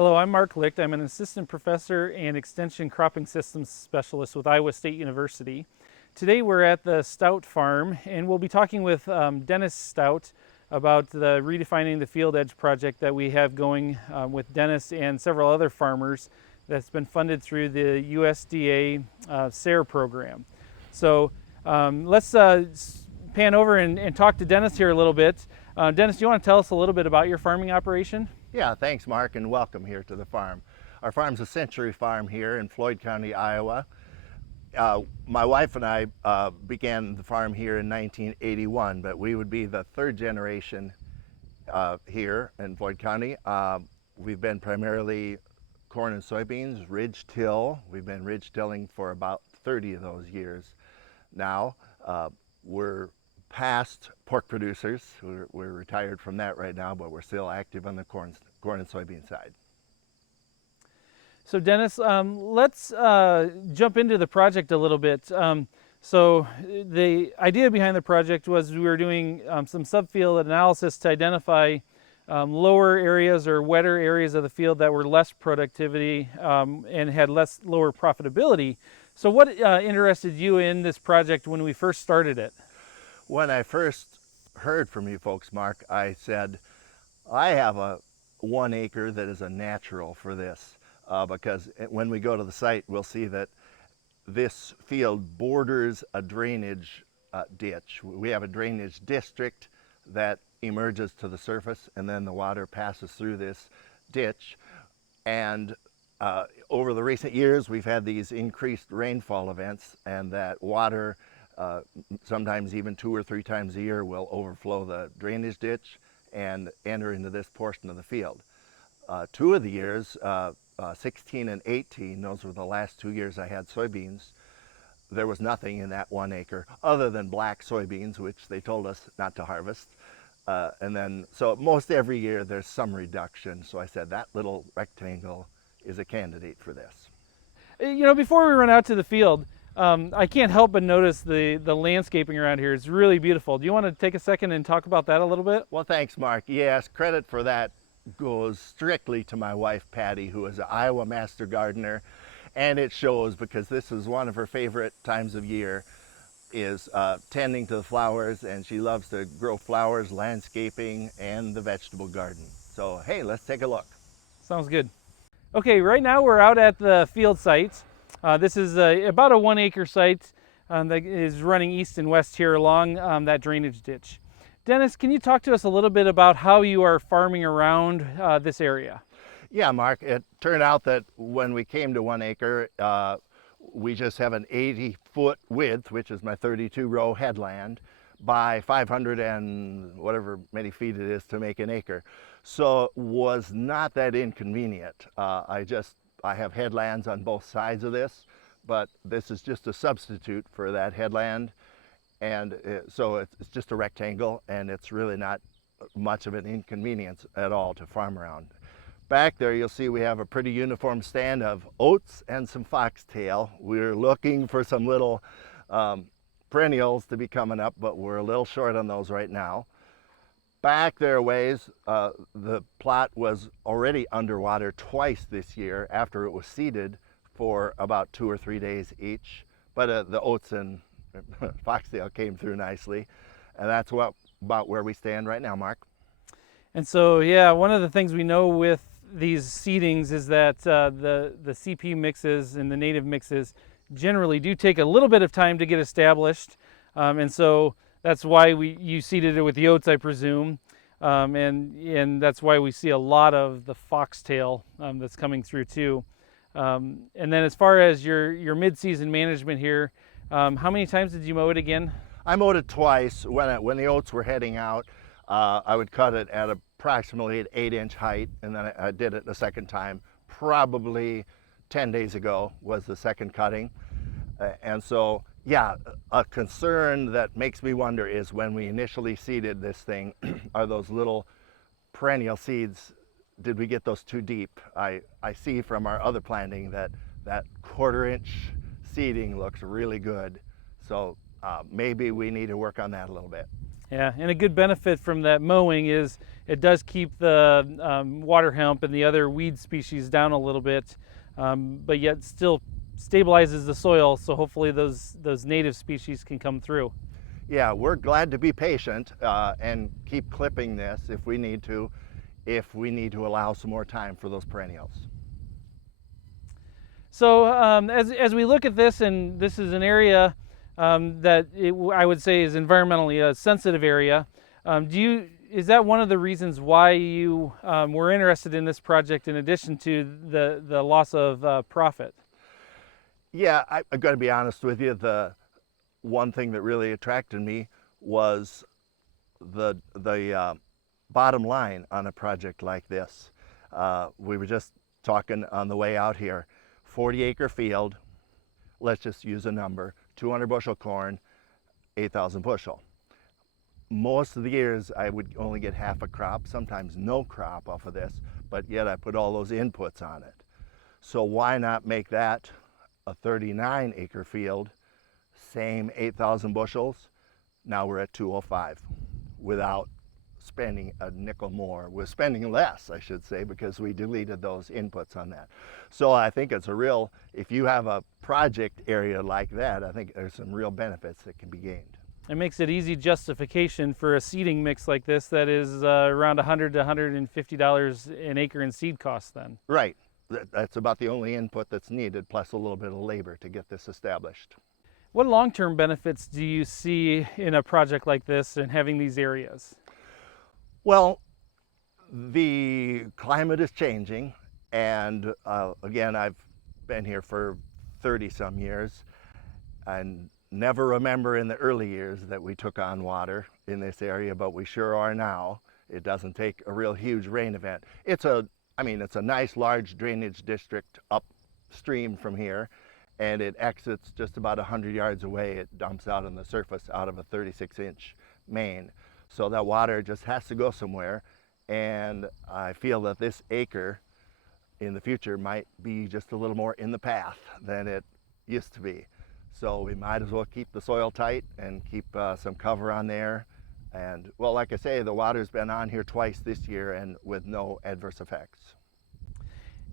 Hello, I'm Mark Licht. I'm an assistant professor and extension cropping systems specialist with Iowa State University. Today we're at the Staudt farm and we'll be talking with Dennis Staudt about the Redefining the Field Edge project that we have going with Dennis and several other farmers that's been funded through the USDA SARE program. So let's pan over and talk to Dennis here a little bit. Dennis, do you want to tell us a little bit about your farming operation? Yeah, thanks Mark, and welcome here to the farm. Our farm's a century farm here in Floyd County, Iowa. My wife and I began the farm here in 1981, but we would be the third generation here in Floyd County. We've been primarily corn and soybeans, ridge till. We've been ridge tilling for about 30 of those years now. We're past pork producers. We're retired from that right now, but we're still active on the corn and soybean side. So Dennis, let's jump into the project a little bit. So the idea behind the project was we were doing some subfield analysis to identify lower areas or wetter areas of the field that were less productivity and had lower profitability. So what interested you in this project when we first started it? When I first heard from you folks, Mark, I said, I have a 1 acre that is a natural for this because when we go to the site, we'll see that this field borders a drainage ditch. We have a drainage district that emerges to the surface and then the water passes through this ditch. And over the recent years, we've had these increased rainfall events, and that water sometimes even 2 or 3 times a year will overflow the drainage ditch and enter into this portion of the field. 2 of the years, 16 and 18, those were the last 2 years I had soybeans, there was nothing in that 1 acre other than black soybeans, which they told us not to harvest. And then, so most every year there's some reduction. So I said that little rectangle is a candidate for this. You know, before we run out to the field, I can't help but notice the landscaping around here is really beautiful. Do you want to take a second and talk about that a little bit? Well, thanks, Mark. Yes, credit for that goes strictly to my wife, Patty, who is an Iowa master gardener. And it shows because this is one of her favorite times of year, is tending to the flowers, and she loves to grow flowers, landscaping, and the vegetable garden. So, hey, let's take a look. Sounds good. Okay, right now we're out at the field site. This is about a 1 acre site that is running east and west here along that drainage ditch. Dennis, can you talk to us a little bit about how you are farming around this area? Yeah, Mark, it turned out that when we came to 1 acre, we just have an 80-foot width, which is my 32-row headland, by 500 and whatever many feet it is to make an acre. So it was not that inconvenient. I have headlands on both sides of this, but this is just a substitute for that headland. And so it's just a rectangle, and it's really not much of an inconvenience at all to farm around. Back there, you'll see we have a pretty uniform stand of oats and some foxtail. We're looking for some little perennials to be coming up, but we're a little short on those right now. Back there ways, the plot was already underwater twice this year after it was seeded for about 2 or 3 days each. But the oats and foxtail came through nicely, and that's about where we stand right now, Mark. And so, yeah, one of the things we know with these seedings is that the CP mixes and the native mixes generally do take a little bit of time to get established, and so that's why you seeded it with the oats, I presume, and that's why we see a lot of the foxtail that's coming through too. And then as far as your mid-season management here, how many times did you mow it again? I mowed it twice. When the oats were heading out, I would cut it at approximately an 8-inch height, and then I did it the second time. Probably 10 days ago was the second cutting. And so, yeah, a concern that makes me wonder is when we initially seeded this thing, are those little perennial seeds, did we get those too deep? I see from our other planting that 1/4-inch seeding looks really good. So maybe we need to work on that a little bit. Yeah, and a good benefit from that mowing is it does keep the water hemp and the other weed species down a little bit, but yet still stabilizes the soil, so hopefully those native species can come through. Yeah, we're glad to be patient and keep clipping this if we need to allow some more time for those perennials. So as we look at this, and this is an area that I would say is environmentally a sensitive area, is that one of the reasons why you were interested in this project in addition to the loss of profit? Yeah, I've got to be honest with you. The one thing that really attracted me was the bottom line on a project like this. We were just talking on the way out here. 40-acre field, let's just use a number, 200 bushel corn, 8,000 bushel. Most of the years I would only get half a crop, sometimes no crop off of this, but yet I put all those inputs on it. So why not make that a 39-acre field, same 8,000 bushels, now we're at 205 without spending a nickel more. We're spending less, I should say, because we deleted those inputs on that. So I think it's a real, if you have a project area like that, I think there's some real benefits that can be gained. It makes it easy justification for a seeding mix like this that is around $100 to $150 an acre in seed costs then. Right. That's about the only input that's needed, plus a little bit of labor to get this established. What long-term benefits do you see in a project like this and having these areas? Well, the climate is changing, and again, I've been here for 30-some years, and never remember in the early years that we took on water in this area, but we sure are now. It doesn't take a real huge rain event. It's a nice large drainage district upstream from here, and it exits just about 100 yards away. It dumps out on the surface out of a 36-inch main. So that water just has to go somewhere, and I feel that this acre in the future might be just a little more in the path than it used to be. So we might as well keep the soil tight and keep some cover on there. And well, like I say, the water's been on here twice this year and with no adverse effects.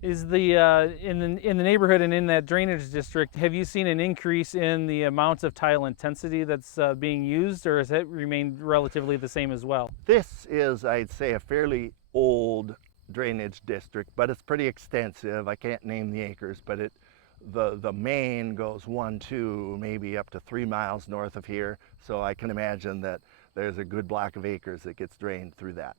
Is in the neighborhood and in that drainage district, have you seen an increase in the amount of tile intensity that's being used, or has it remained relatively the same as well? This is, I'd say, a fairly old drainage district, but it's pretty extensive. I can't name the acres, but the main goes 1, 2, maybe up to 3 miles north of here. So I can imagine that there's a good block of acres that gets drained through that.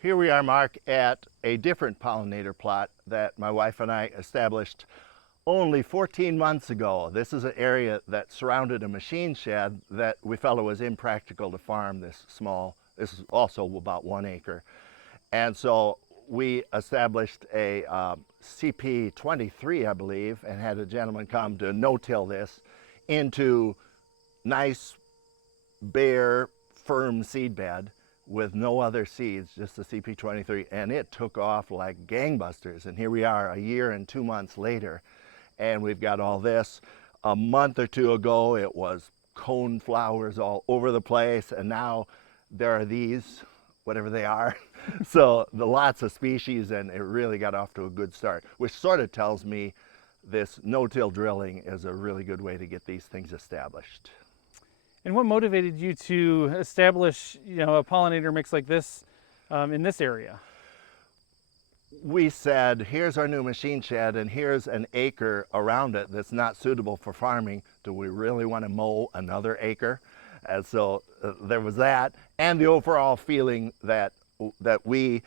Here we are, Mark, at a different pollinator plot that my wife and I established only 14 months ago. This is an area that surrounded a machine shed that we felt it was impractical to farm this small. This is also about 1 acre. And so we established a CP23, I believe, and had a gentleman come to no-till this into nice, bare, firm seed bed with no other seeds, just the CP23, and it took off like gangbusters. And here we are a year and 2 months later, and we've got all this. A month or two ago, it was cone flowers all over the place, and now there are these, whatever they are. So the lots of species, and it really got off to a good start, which sort of tells me this no-till drilling is a really good way to get these things established. And what motivated you to establish, a pollinator mix like this in this area? We said, here's our new machine shed, and here's an acre around it that's not suitable for farming. Do we really want to mow another acre? And so there was that, and the overall feeling that we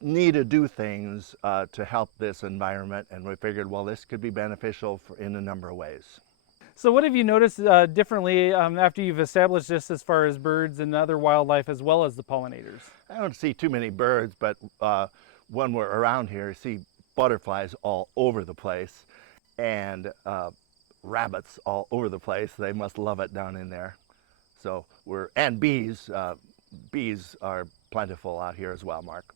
need to do things to help this environment, and we figured, well, this could be beneficial in a number of ways. So what have you noticed differently after you've established this as far as birds and other wildlife as well as the pollinators? I don't see too many birds, but when we're around here, see butterflies all over the place and rabbits all over the place. They must love it down in there. So and bees. Bees are plentiful out here as well, Mark.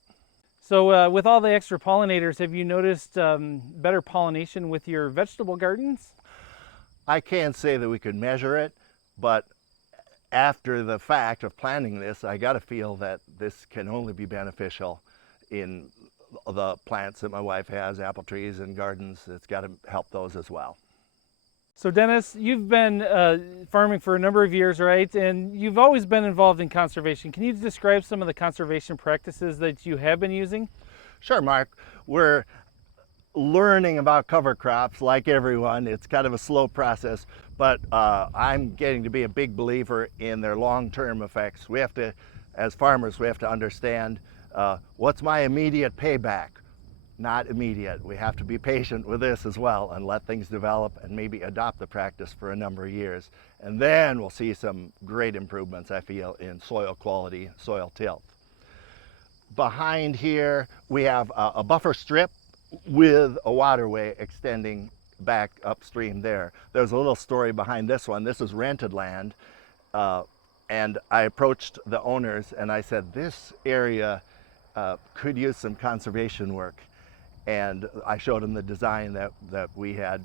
So with all the extra pollinators, have you noticed better pollination with your vegetable gardens? I can't say that we could measure it, but after the fact of planning this, I got to feel that this can only be beneficial in the plants that my wife has, apple trees and gardens. It's got to help those as well. So Dennis, you've been farming for a number of years, right? And you've always been involved in conservation. Can you describe some of the conservation practices that you have been using? Sure, Mark. We're learning about cover crops like everyone. It's kind of a slow process, but I'm getting to be a big believer in their long-term effects. We have to, as farmers, we have to understand what's my immediate payback. Not immediate. We have to be patient with this as well and let things develop and maybe adopt the practice for a number of years. And then we'll see some great improvements, I feel, in soil quality, soil tilth. Behind here, we have a buffer strip with a waterway extending back upstream there. There's a little story behind this one. This is rented land. And I approached the owners and I said, this area could use some conservation work. And I showed them the design that we had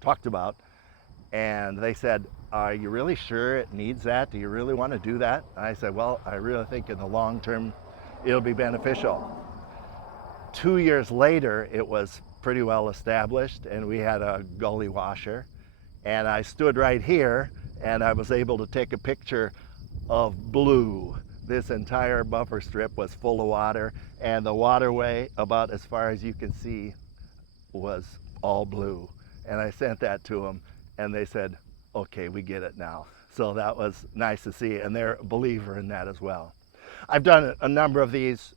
talked about. And they said, are you really sure it needs that? Do you really want to do that? And I said, well, I really think in the long term, it'll be beneficial. 2 years later, it was pretty well established and we had a gully washer. And I stood right here and I was able to take a picture of blue. This entire buffer strip was full of water and the waterway, about as far as you can see, was all blue. And I sent that to them and they said, okay, we get it now. So that was nice to see, and they're a believer in that as well. I've done a number of these.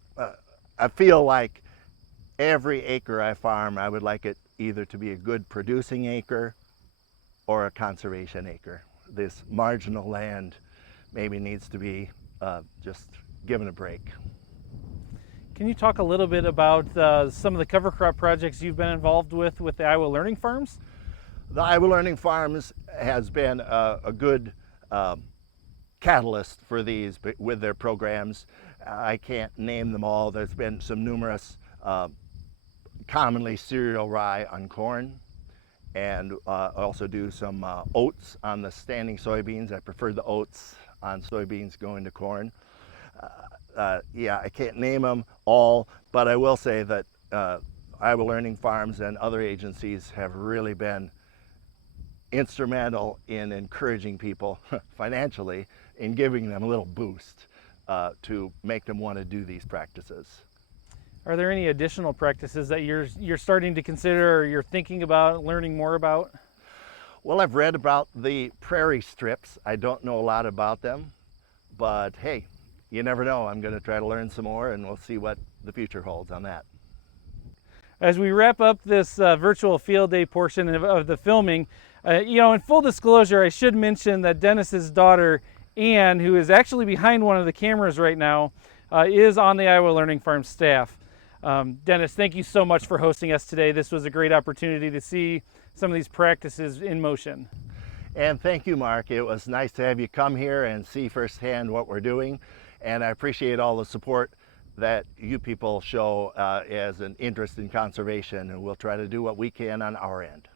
I feel like every acre I farm, I would like it either to be a good producing acre or a conservation acre. This marginal land maybe needs to be just given a break. Can you talk a little bit about some of the cover crop projects you've been involved with the Iowa Learning Farms? The Iowa Learning Farms has been a good catalyst for these with their programs. I can't name them all. There's been some numerous commonly cereal rye on corn, and also do some oats on the standing soybeans. I prefer the oats on soybeans going to corn. Yeah, I can't name them all, but I will say that Iowa Learning Farms and other agencies have really been instrumental in encouraging people financially, in giving them a little boost to make them want to do these practices. Are there any additional practices that you're starting to consider or you're thinking about learning more about? Well, I've read about the prairie strips. I don't know a lot about them, but hey, you never know. I'm going to try to learn some more and we'll see what the future holds on that. As we wrap up this virtual field day portion of the filming, in full disclosure, I should mention that Dennis's daughter, Ann, who is actually behind one of the cameras right now, is on the Iowa Learning Farm staff. Dennis, thank you so much for hosting us today. This was a great opportunity to see some of these practices in motion. And thank you, Mark. It was nice to have you come here and see firsthand what we're doing. And I appreciate all the support that you people show as an interest in conservation, and we'll try to do what we can on our end.